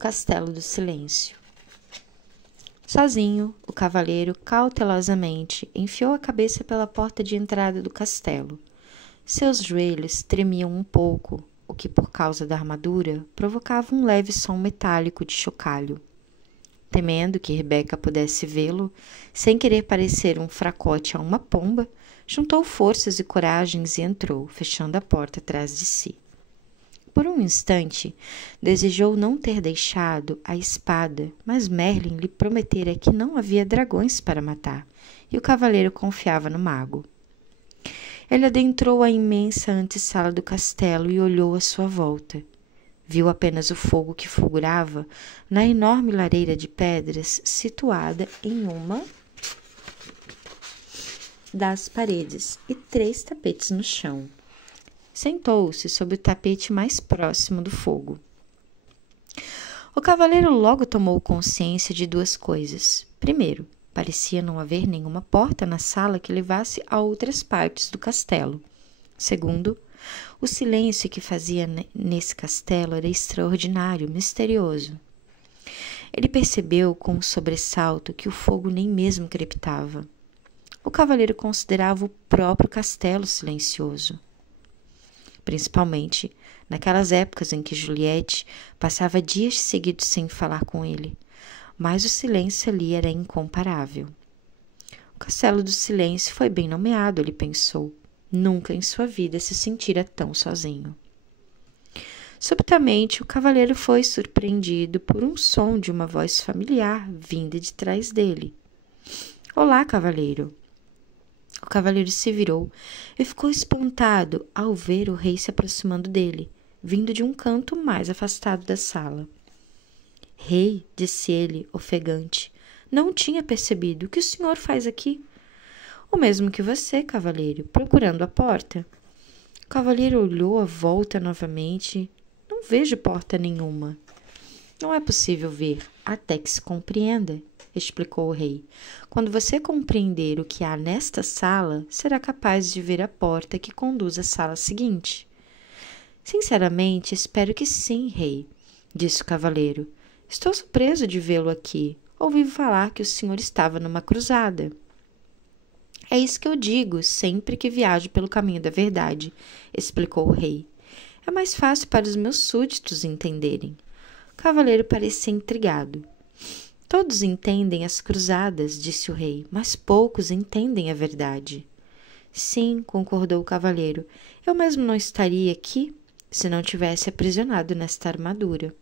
Castelo do Silêncio. Sozinho, o cavaleiro cautelosamente enfiou a cabeça pela porta de entrada do castelo. Seus joelhos tremiam um pouco, o que, por causa da armadura, provocava um leve som metálico de chocalho. Temendo que Rebeca pudesse vê-lo, sem querer parecer um fracote a uma pomba, juntou forças e coragens e entrou, fechando a porta atrás de si. Por um instante, desejou não ter deixado a espada, mas Merlin lhe prometera que não havia dragões para matar, e o cavaleiro confiava no mago. Ele adentrou a imensa antessala do castelo e olhou à sua volta. Viu apenas o fogo que fulgurava na enorme lareira de pedras situada em uma das paredes e 3 tapetes no chão. Sentou-se sobre o tapete mais próximo do fogo. O cavaleiro logo tomou consciência de 2 coisas. Primeiro, parecia não haver nenhuma porta na sala que levasse a outras partes do castelo. Segundo, o silêncio que fazia nesse castelo era extraordinário, misterioso. Ele percebeu com um sobressalto que o fogo nem mesmo crepitava. O cavaleiro considerava o próprio castelo silencioso. Principalmente naquelas épocas em que Juliette passava dias seguidos sem falar com ele, mas o silêncio ali era incomparável. O Castelo do Silêncio foi bem nomeado, ele pensou. Nunca em sua vida se sentira tão sozinho. Subitamente, o cavaleiro foi surpreendido por um som de uma voz familiar vinda de trás dele. — Olá, cavaleiro! O cavaleiro se virou e ficou espantado ao ver o rei se aproximando dele, vindo de um canto mais afastado da sala. — Rei, disse ele, ofegante, não tinha percebido. O que o senhor faz aqui? — O mesmo que você, cavaleiro, procurando a porta. O cavaleiro olhou à volta novamente. — Não vejo porta nenhuma. — Não é possível ver, até que se compreenda, explicou o rei. Quando você compreender o que há nesta sala, será capaz de ver a porta que conduz à sala seguinte. Sinceramente, espero que sim, rei, disse o cavaleiro. Estou surpreso de vê-lo aqui. Ouvi falar que o senhor estava numa cruzada. É isso que eu digo sempre que viajo pelo caminho da verdade, explicou o rei. É mais fácil para os meus súditos entenderem. O cavaleiro parecia intrigado. Todos entendem as cruzadas, disse o rei, mas poucos entendem a verdade. Sim, concordou o cavaleiro, eu mesmo não estaria aqui se não tivesse aprisionado nesta armadura.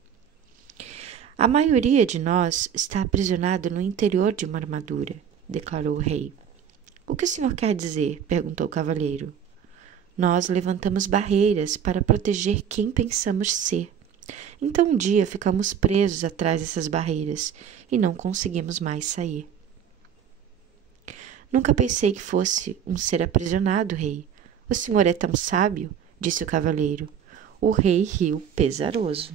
A maioria de nós está aprisionada no interior de uma armadura, declarou o rei. O que o senhor quer dizer? Perguntou o cavaleiro. Nós levantamos barreiras para proteger quem pensamos ser. Então um dia ficamos presos atrás dessas barreiras e não conseguimos mais sair. Nunca pensei que fosse um ser aprisionado, rei. O senhor é tão sábio, disse o cavaleiro. O rei riu pesaroso.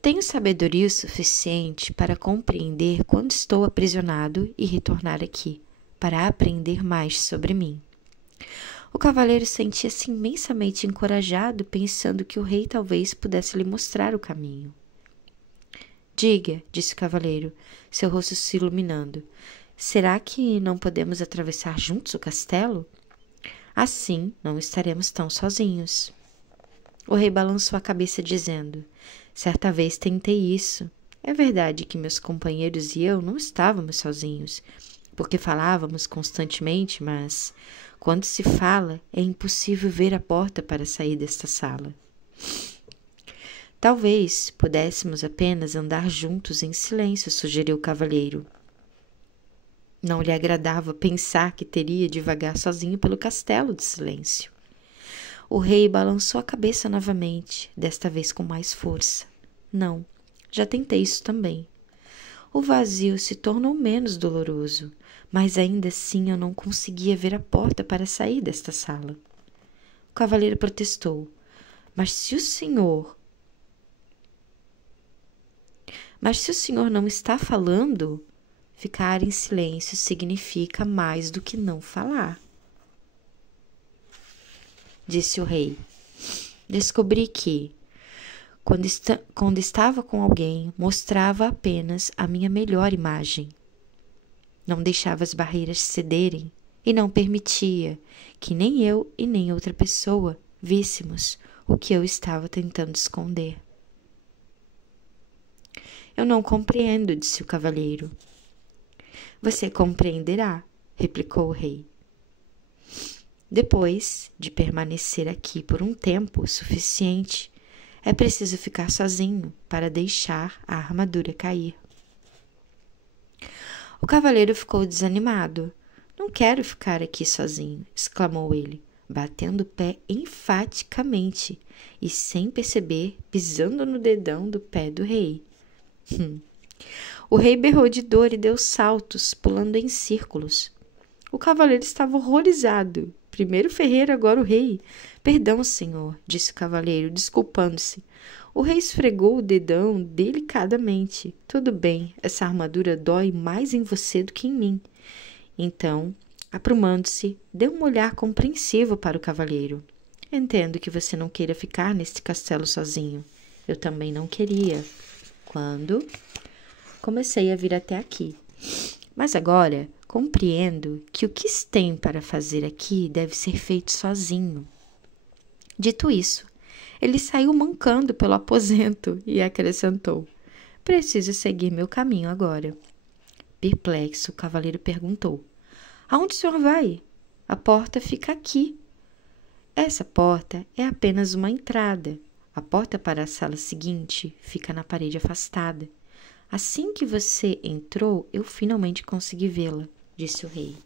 Tenho sabedoria o suficiente para compreender quando estou aprisionado e retornar aqui, para aprender mais sobre mim. O cavaleiro sentia-se imensamente encorajado, pensando que o rei talvez pudesse lhe mostrar o caminho. Diga, disse o cavaleiro, seu rosto se iluminando, será que não podemos atravessar juntos o castelo? Assim não estaremos tão sozinhos. O rei balançou a cabeça, dizendo, certa vez tentei isso. É verdade que meus companheiros e eu não estávamos sozinhos, porque falávamos constantemente, mas quando se fala, é impossível ver a porta para sair desta sala. Talvez pudéssemos apenas andar juntos em silêncio, sugeriu o cavaleiro. Não lhe agradava pensar que teria de vagar sozinho pelo castelo de silêncio. O rei balançou a cabeça novamente, desta vez com mais força. Não, já tentei isso também. O vazio se tornou menos doloroso, mas ainda assim eu não conseguia ver a porta para sair desta sala. O cavaleiro protestou. Mas se o senhor não está falando, ficar em silêncio significa mais do que não falar, disse o rei. Descobri que, quando estava com alguém, mostrava apenas a minha melhor imagem. Não deixava as barreiras cederem e não permitia que nem eu e nem outra pessoa víssemos o que eu estava tentando esconder. Eu não compreendo, disse o cavalheiro. Você compreenderá, replicou o rei. Depois de permanecer aqui por um tempo suficiente, é preciso ficar sozinho para deixar a armadura cair. O cavaleiro ficou desanimado. Não quero ficar aqui sozinho, exclamou ele, batendo o pé enfaticamente e, sem perceber, pisando no dedão do pé do rei. O rei berrou de dor e deu saltos, pulando em círculos. O cavaleiro estava horrorizado. Primeiro o ferreiro, agora o rei. Perdão, senhor, disse o cavaleiro, desculpando-se. O rei esfregou o dedão delicadamente. Tudo bem, essa armadura dói mais em você do que em mim. Então, aprumando-se, deu um olhar compreensivo para o cavaleiro. Entendo que você não queira ficar neste castelo sozinho. Eu também não queria. Quando comecei a vir até aqui. Mas agora compreendo que o que tem para fazer aqui deve ser feito sozinho. Dito isso, ele saiu mancando pelo aposento e acrescentou: preciso seguir meu caminho agora. Perplexo, o cavaleiro perguntou: aonde o senhor vai? A porta fica aqui. Essa porta é apenas uma entrada. A porta para a sala seguinte fica na parede afastada. Assim que você entrou, eu finalmente consegui vê-la, disse o rei.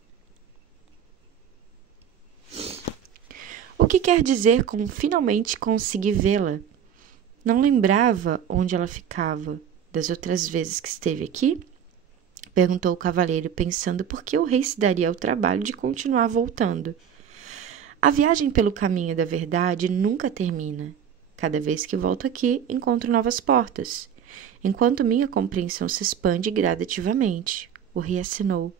O que quer dizer com finalmente consegui vê-la? Não lembrava onde ela ficava das outras vezes que esteve aqui? Perguntou o cavaleiro, pensando por que o rei se daria ao trabalho de continuar voltando. A viagem pelo caminho da verdade nunca termina. Cada vez que volto aqui, encontro novas portas. Enquanto minha compreensão se expande gradativamente, o rei assinou.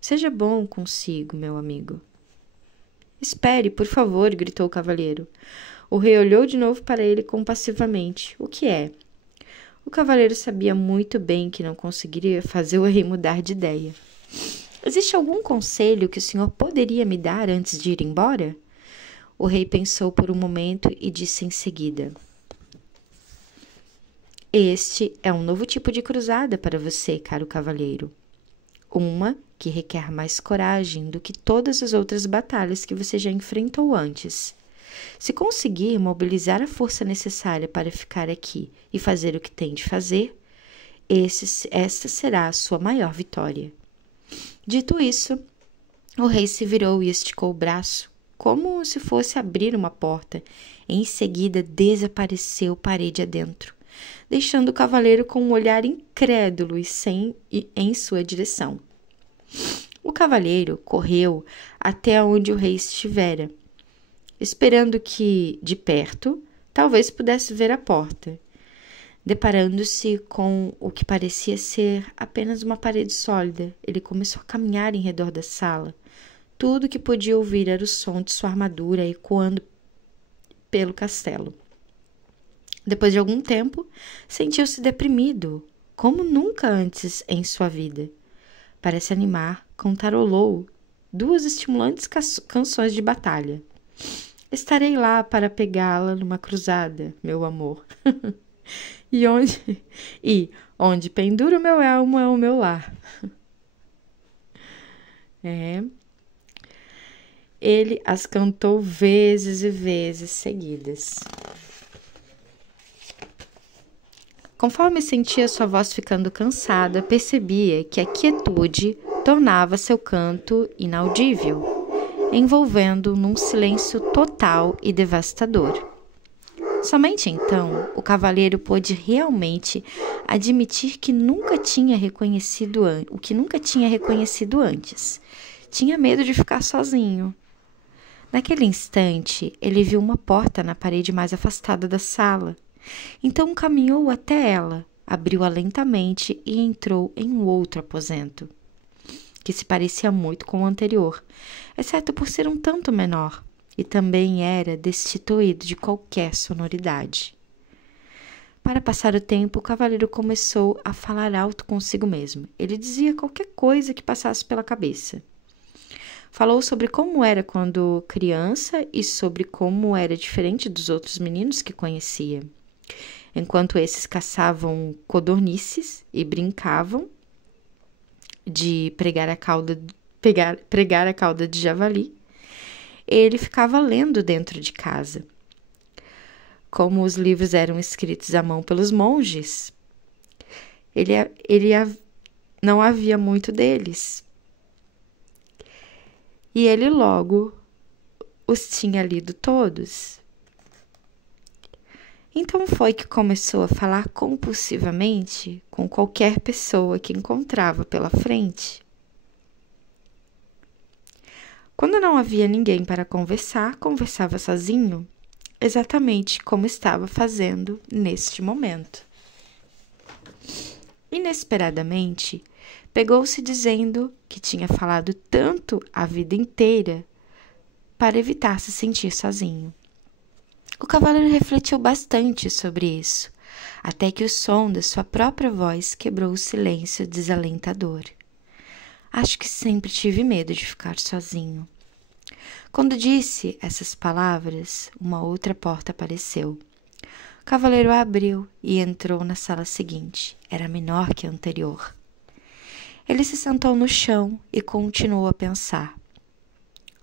Seja bom consigo, meu amigo. Espere, por favor, gritou o cavaleiro. O rei olhou de novo para ele compassivamente. O que é? O cavaleiro sabia muito bem que não conseguiria fazer o rei mudar de ideia. Existe algum conselho que o senhor poderia me dar antes de ir embora? O rei pensou por um momento e disse em seguida: este é um novo tipo de cruzada para você, caro cavaleiro. Uma que requer mais coragem do que todas as outras batalhas que você já enfrentou antes. Se conseguir mobilizar a força necessária para ficar aqui e fazer o que tem de fazer, esta será a sua maior vitória. Dito isso, o rei se virou e esticou o braço, como se fosse abrir uma porta. Em seguida, desapareceu parede adentro, deixando o cavaleiro com um olhar incrédulo em sua direção. O cavalheiro correu até onde o rei estivera, esperando que, de perto, talvez pudesse ver a porta. Deparando-se com o que parecia ser apenas uma parede sólida, ele começou a caminhar em redor da sala. Tudo que podia ouvir era o som de sua armadura ecoando pelo castelo. Depois de algum tempo, sentiu-se deprimido, como nunca antes em sua vida. Para se animar, cantarolou 2 estimulantes canções de batalha. Estarei lá para pegá-la numa cruzada, meu amor. E onde pendura o meu elmo é o meu lar. Ele as cantou vezes e vezes seguidas. Conforme sentia sua voz ficando cansada, percebia que a quietude tornava seu canto inaudível, envolvendo-o num silêncio total e devastador. Somente então o cavaleiro pôde realmente admitir que nunca tinha reconhecido o que nunca tinha reconhecido antes. Tinha medo de ficar sozinho. Naquele instante, ele viu uma porta na parede mais afastada da sala. Então caminhou até ela, abriu-a lentamente e entrou em um outro aposento, que se parecia muito com o anterior, exceto por ser um tanto menor. e também era destituído de qualquer sonoridade. Para passar o tempo, o cavaleiro começou a falar alto consigo mesmo. Ele dizia qualquer coisa que passasse pela cabeça. Falou sobre como era quando criança e sobre como era diferente dos outros meninos que conhecia. Enquanto esses caçavam codornices e brincavam de pregar a cauda de javali, ele ficava lendo dentro de casa. Como os livros eram escritos à mão pelos monges, não havia muito deles. E ele logo os tinha lido todos. Então foi que começou a falar compulsivamente com qualquer pessoa que encontrava pela frente. Quando não havia ninguém para conversar, conversava sozinho, exatamente como estava fazendo neste momento. Inesperadamente, pegou-se dizendo que tinha falado tanto a vida inteira para evitar se sentir sozinho. O cavaleiro refletiu bastante sobre isso, até que o som da sua própria voz quebrou o silêncio desalentador. Acho que sempre tive medo de ficar sozinho. Quando disse essas palavras, uma outra porta apareceu. O cavaleiro a abriu e entrou na sala seguinte. Era menor que a anterior. Ele se sentou no chão e continuou a pensar.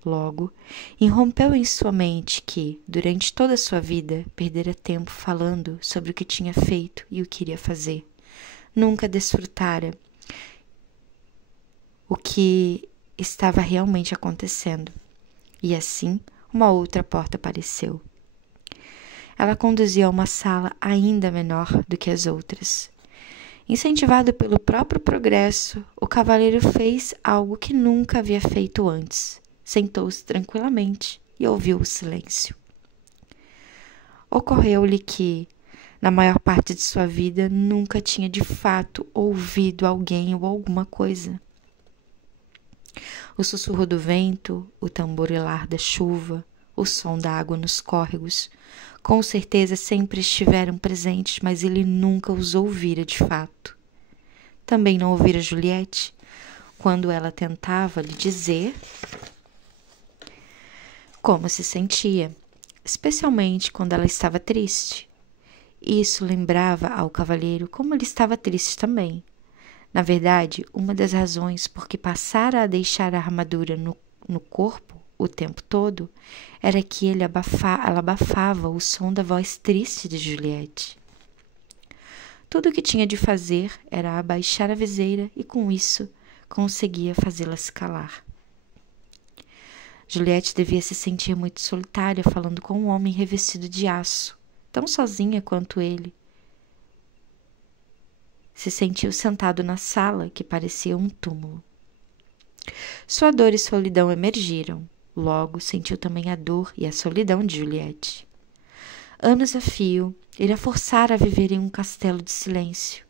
Logo, irrompeu em sua mente que, durante toda a sua vida, perdera tempo falando sobre o que tinha feito e o que iria fazer. Nunca desfrutara o que estava realmente acontecendo. E assim, uma outra porta apareceu. Ela conduzia a uma sala ainda menor do que as outras. Incentivado pelo próprio progresso, o cavaleiro fez algo que nunca havia feito antes. Sentou-se tranquilamente e ouviu o silêncio. Ocorreu-lhe que, na maior parte de sua vida, nunca tinha de fato ouvido alguém ou alguma coisa. O sussurro do vento, o tamborilar da chuva, o som da água nos córregos, com certeza sempre estiveram presentes, mas ele nunca os ouvira de fato. Também não ouvira Juliette, quando ela tentava lhe dizer como se sentia, especialmente quando ela estava triste. Isso lembrava ao cavalheiro como ele estava triste também. Na verdade, uma das razões por que passara a deixar a armadura no corpo o tempo todo era que ela abafava o som da voz triste de Juliette. Tudo o que tinha de fazer era abaixar a viseira e, com isso, conseguia fazê-la se calar. Juliette devia se sentir muito solitária falando com um homem revestido de aço, tão sozinha quanto ele. Se sentiu sentado na sala, que parecia um túmulo. Sua dor e solidão emergiram. Logo, sentiu também a dor e a solidão de Juliette. Anos a fio, ele a forçara a viver em um castelo de silêncio.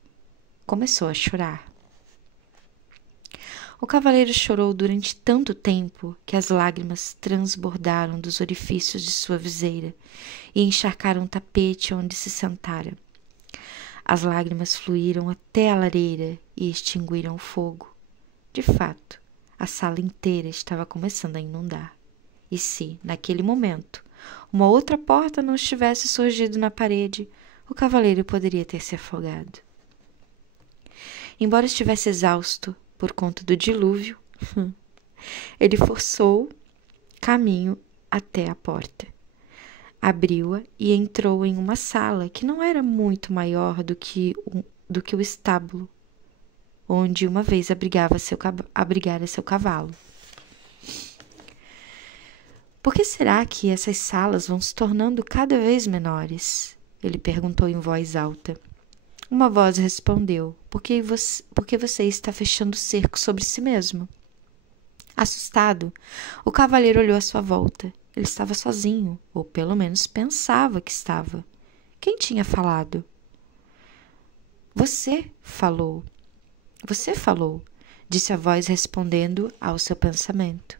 Começou a chorar. O cavaleiro chorou durante tanto tempo que as lágrimas transbordaram dos orifícios de sua viseira e encharcaram o tapete onde se sentara. As lágrimas fluíram até a lareira e extinguiram o fogo. De fato, a sala inteira estava começando a inundar. E se, naquele momento, uma outra porta não tivesse surgido na parede, o cavaleiro poderia ter se afogado. Embora estivesse exausto por conta do dilúvio, ele forçou caminho até a porta. Abriu-a e entrou em uma sala que não era muito maior do que o estábulo, onde uma vez abrigara seu cavalo. Por que será que essas salas vão se tornando cada vez menores? Ele perguntou em voz alta. Uma voz respondeu, porque você está fechando o cerco sobre si mesmo. Assustado, o cavaleiro olhou à sua volta. Ele estava sozinho, ou pelo menos pensava que estava. Quem tinha falado? Você falou, disse a voz respondendo ao seu pensamento.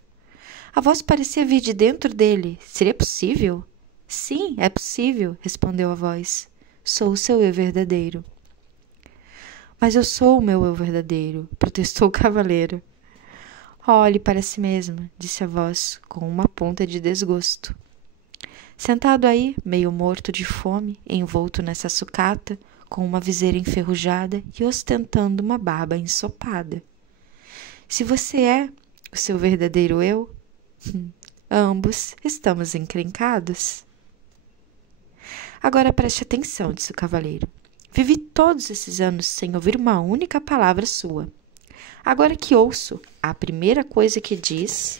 A voz parecia vir de dentro dele. Seria possível? Sim, é possível, respondeu a voz. Sou o seu eu verdadeiro. Mas eu sou o meu eu verdadeiro, protestou o cavaleiro. Olhe para si mesma, disse a voz, com uma ponta de desgosto. Sentado aí, meio morto de fome, envolto nessa sucata, com uma viseira enferrujada e ostentando uma barba ensopada. Se você é o seu verdadeiro eu, ambos estamos encrencados. Agora preste atenção, disse o cavaleiro. Vivi todos esses anos sem ouvir uma única palavra sua. Agora que ouço, a primeira coisa que diz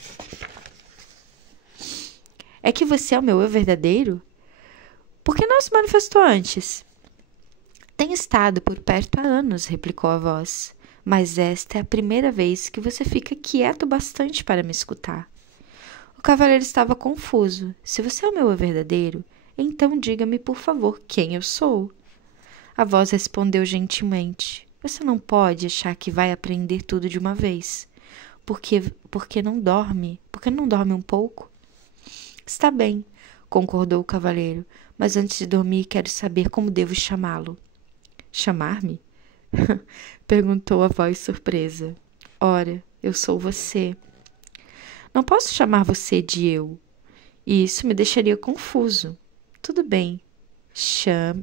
é que você é o meu eu verdadeiro? Por que não se manifestou antes? Tenho estado por perto há anos, replicou a voz, mas esta é a primeira vez que você fica quieto bastante para me escutar. O cavaleiro estava confuso. Se você é o meu eu verdadeiro, então diga-me, por favor, quem eu sou. A voz respondeu gentilmente. Você não pode achar que vai aprender tudo de uma vez. Porque não dorme? Por que não dorme um pouco? Está bem, concordou o cavaleiro, mas antes de dormir quero saber como devo chamá-lo. Chamar-me? Perguntou a voz surpresa. Ora, eu sou você. Não posso chamar você de eu. E isso me deixaria confuso. Tudo bem.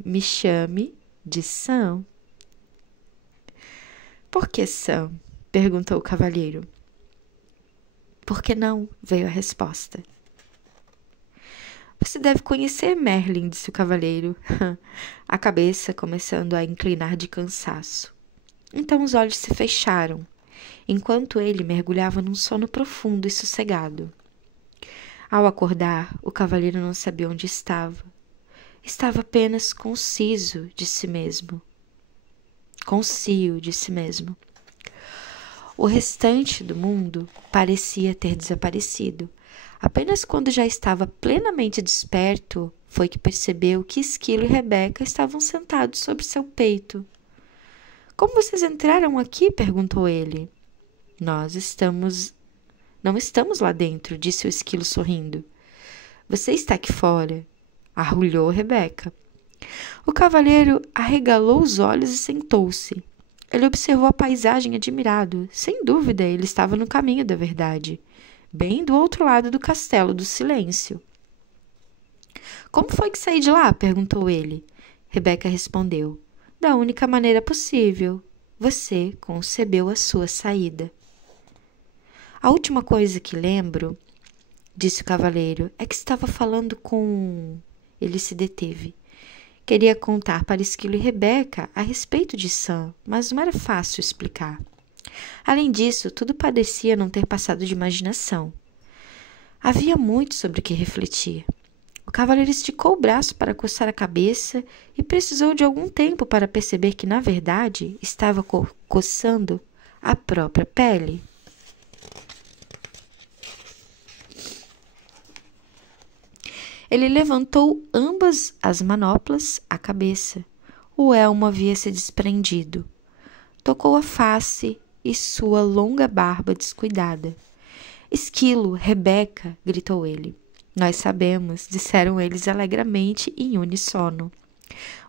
Me chame de Sam. Por que Sam? Perguntou o cavalheiro. Por que não? Veio a resposta. Você deve conhecer Merlin, disse o cavaleiro, a cabeça começando a inclinar de cansaço. Então os olhos se fecharam, enquanto ele mergulhava num sono profundo e sossegado. Ao acordar, o cavaleiro não sabia onde estava. Estava apenas conciso de si mesmo. Concio de si mesmo. O restante do mundo parecia ter desaparecido. Apenas quando já estava plenamente desperto, foi que percebeu que Esquilo e Rebeca estavam sentados sobre seu peito. Como vocês entraram aqui? Perguntou ele. Não estamos lá dentro, disse o Esquilo sorrindo. Você está aqui fora, arrulhou Rebeca. O cavaleiro arregalou os olhos e sentou-se. Ele observou a paisagem admirado. Sem dúvida, ele estava no caminho da verdade, bem do outro lado do castelo do silêncio. Como foi que saí de lá? Perguntou ele. Rebeca respondeu. Da única maneira possível. Você concebeu a sua saída. A última coisa que lembro, disse o cavaleiro, é que estava falando com... Ele se deteve. Queria contar para Esquilo e Rebeca a respeito de Sam, mas não era fácil explicar. Além disso, tudo parecia não ter passado de imaginação. Havia muito sobre o que refletir. O cavaleiro esticou o braço para coçar a cabeça e precisou de algum tempo para perceber que, na verdade, estava coçando a própria pele. Ele levantou ambas as manoplas à cabeça. O elmo havia se desprendido. Tocou a face e sua longa barba descuidada. Esquilo, Rebeca, gritou ele. Nós sabemos, disseram eles alegremente em uníssono.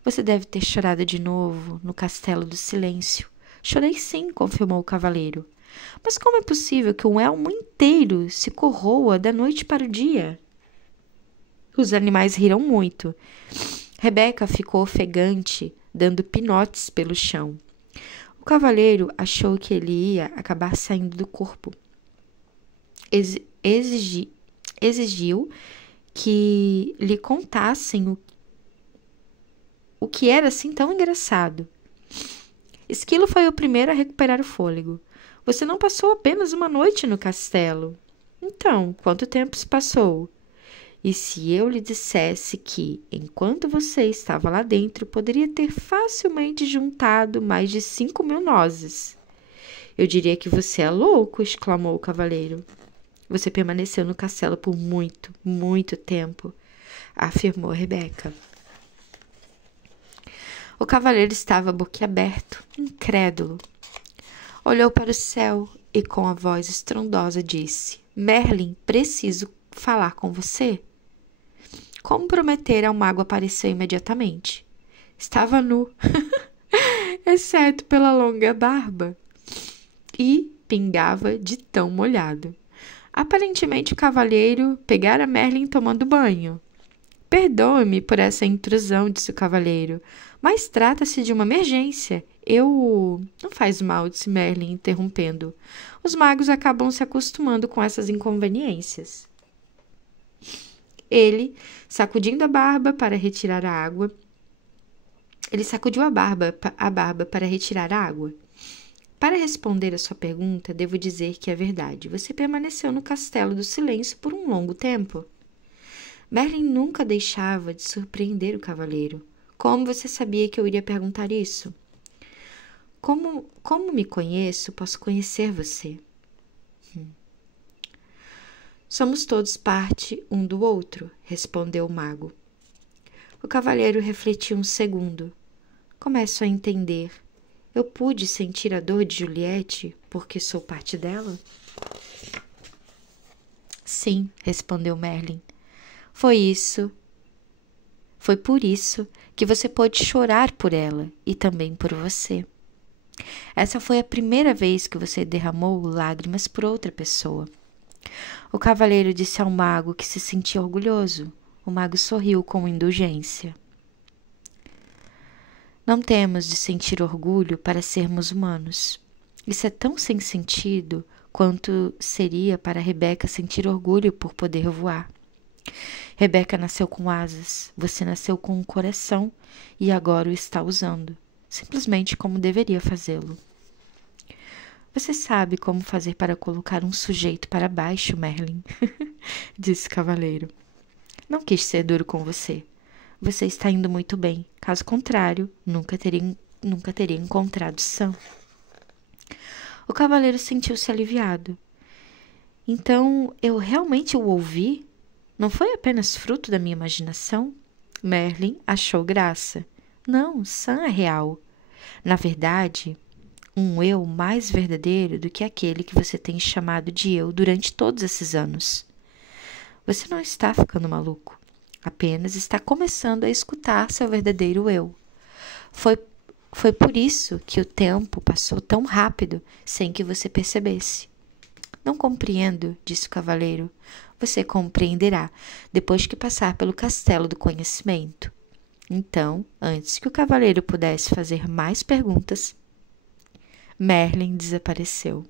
Você deve ter chorado de novo no castelo do silêncio. Chorei sim, confirmou o cavaleiro. Mas como é possível que um elmo inteiro se corroa da noite para o dia? Os animais riram muito. Rebeca ficou ofegante, dando pinotes pelo chão. O cavaleiro achou que ele ia acabar saindo do corpo. Exigiu que lhe contassem o que era assim tão engraçado. Esquilo foi o primeiro a recuperar o fôlego. Você não passou apenas uma noite no castelo. Então, quanto tempo se passou? E se eu lhe dissesse que, enquanto você estava lá dentro, poderia ter facilmente juntado mais de 5.000 nozes? Eu diria que você é louco, exclamou o cavaleiro. Você permaneceu no castelo por muito, muito tempo, afirmou Rebeca. O cavaleiro estava boquiaberto, incrédulo. Olhou para o céu e com a voz estrondosa disse, Merlin, preciso falar com você. Como prometera, o mago apareceu imediatamente. Estava nu, exceto pela longa barba, e pingava de tão molhado. Aparentemente, o cavalheiro pegara Merlin tomando banho. Perdoe-me por essa intrusão, disse o cavalheiro, mas trata-se de uma emergência. Não faz mal, disse Merlin, interrompendo. Os magos acabam se acostumando com essas inconveniências. Ele, sacudindo a barba para retirar a água, ele sacudiu a barba para retirar a água. Para responder a sua pergunta, devo dizer que é verdade. Você permaneceu no Castelo do Silêncio por um longo tempo. Merlin nunca deixava de surpreender o cavaleiro. Como você sabia que eu iria perguntar isso? Como me conheço, posso conhecer você. Somos todos parte um do outro, respondeu o mago. O cavaleiro refletiu um segundo. Começo a entender. Eu pude sentir a dor de Juliette porque sou parte dela? Sim, respondeu Merlin. Foi por isso que você pôde chorar por ela e também por você. Essa foi a primeira vez que você derramou lágrimas por outra pessoa. O cavaleiro disse ao mago que se sentia orgulhoso. O mago sorriu com indulgência. Não temos de sentir orgulho para sermos humanos. Isso é tão sem sentido quanto seria para Rebeca sentir orgulho por poder voar. Rebeca nasceu com asas, você nasceu com um coração e agora o está usando, simplesmente como deveria fazê-lo. Você sabe como fazer para colocar um sujeito para baixo, Merlin, disse o cavaleiro. Não quis ser duro com você. Você está indo muito bem. Caso contrário, nunca teria encontrado Sam. O cavaleiro sentiu-se aliviado. Então, eu realmente o ouvi? Não foi apenas fruto da minha imaginação? Merlin achou graça. Não, Sam é real. Na verdade, um eu mais verdadeiro do que aquele que você tem chamado de eu durante todos esses anos. Você não está ficando maluco. Apenas está começando a escutar seu verdadeiro eu. Foi por isso que o tempo passou tão rápido sem que você percebesse. Não compreendo, disse o cavaleiro. Você compreenderá depois que passar pelo castelo do conhecimento. Então, antes que o cavaleiro pudesse fazer mais perguntas, Merlin desapareceu.